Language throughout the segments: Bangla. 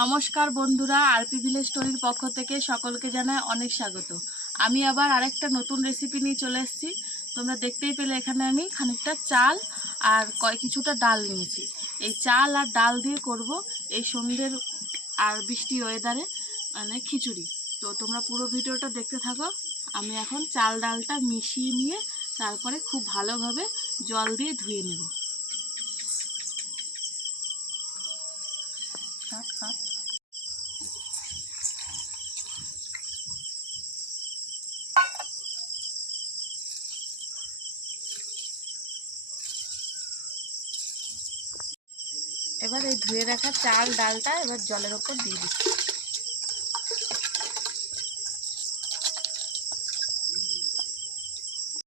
নমস্কার বন্ধুরা, আরপি ভিলেজ স্টোরির পক্ষ থেকে সকলকে জানাই অনেক স্বাগত। আমি আবার আরেকটা নতুন রেসিপি নিয়ে চলে এসেছি। তোমরা দেখতেই পেলে এখানে আমি খানিকটা চাল আর কিছুটা ডাল নিয়েছি। এই চাল আর ডাল দিয়ে করব এই সন্ধ্যের আর বৃষ্টি ওয়েদারে মানে খিচুড়ি। তো তোমরা পুরো ভিডিওটা দেখতে থাকো। আমি এখন চাল ডালটা মিশিয়ে নিয়ে তারপরে খুব ভালোভাবে জল দিয়ে ধুয়ে নেব। এবার এই ধুয়ে রাখা চাল ডালটা এবার জলের ওপর দিয়ে দিচ্ছি।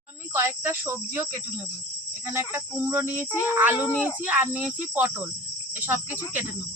আমি কয়েকটা সবজিও কেটে নেব। এখানে একটা কুমড়ো নিয়েছি, আলু নিয়েছি আর নিয়েছি পটল। এই সব কিছু কেটে নেব।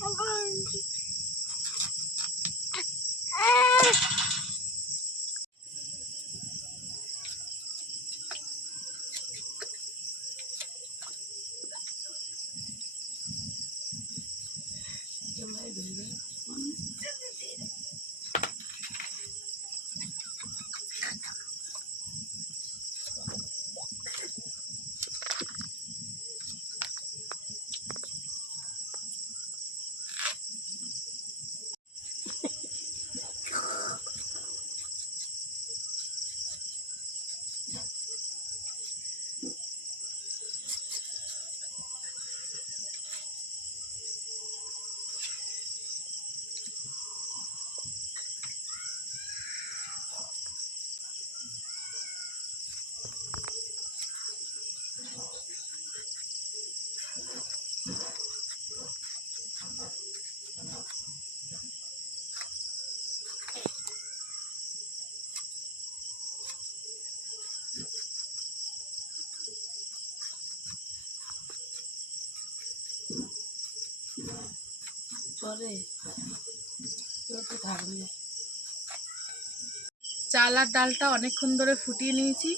চাল আর ডালটা অনেকক্ষণ ধরে ফুটিয়ে নিয়েছি।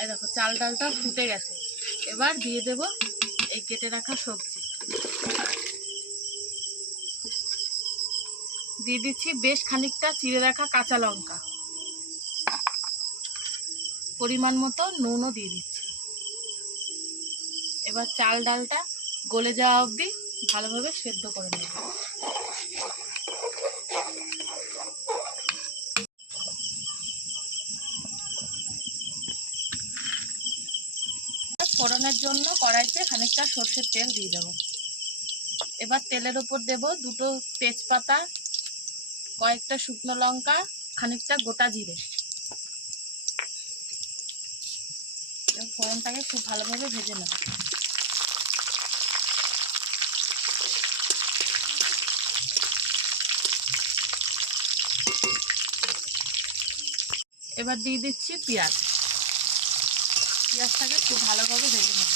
এই দেখো চাল ডালটা ফুটে গেছে। এবার দিয়ে দেব এই কেটে রাখা সবজি। দিয়ে দিচ্ছি বেশ খানিকটা চিড়ে রাখা কাঁচা লঙ্কা, পরিমাণ মতো নুনও দিয়ে দিচ্ছি। এবার চাল ডালটা গলে যাওয়া অবধি ভালোভাবে সেদ্ধ করে নেব। ফোড়নের জন্য কড়াইতে খানিকটা সর্ষের তেল দিয়ে দেব। এবার তেলের উপর দেব দুটো তেজপাতা, কয়েকটা শুকনো লঙ্কা, খানিকটা গোটা জিরে। ফোড়নটাকে খুব ভালোভাবে ভেজে নেব। এবার দিয়ে দিচ্ছি পেঁয়াজ। পেঁয়াজটাকে খুব ভালোভাবে ভেজে নেব।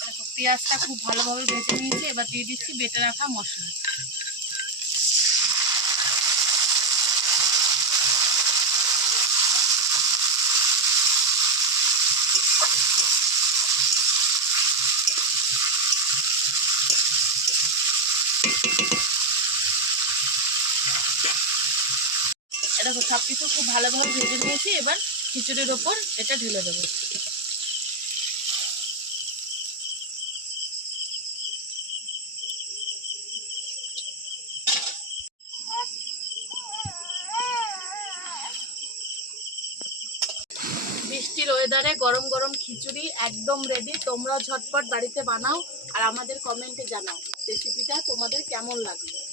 দেখো পেঁয়াজটা খুব ভালোভাবে ভেজে নিয়েছি। এবার দিয়ে দিচ্ছি বেটে রাখা মশলা। দেখো সব কিছু খুব ভালোভাবে ভেজে নিয়েছি। এবার খিচুড়ির ওপর এটা ঢেলে দেবো। বৃষ্টির ওয়েদারে গরম গরম খিচুড়ি একদম রেডি। তোমরাও ঝটপট বাড়িতে বানাও আর আমাদের কমেন্টে জানাও রেসিপিটা তোমাদের কেমন লাগলো।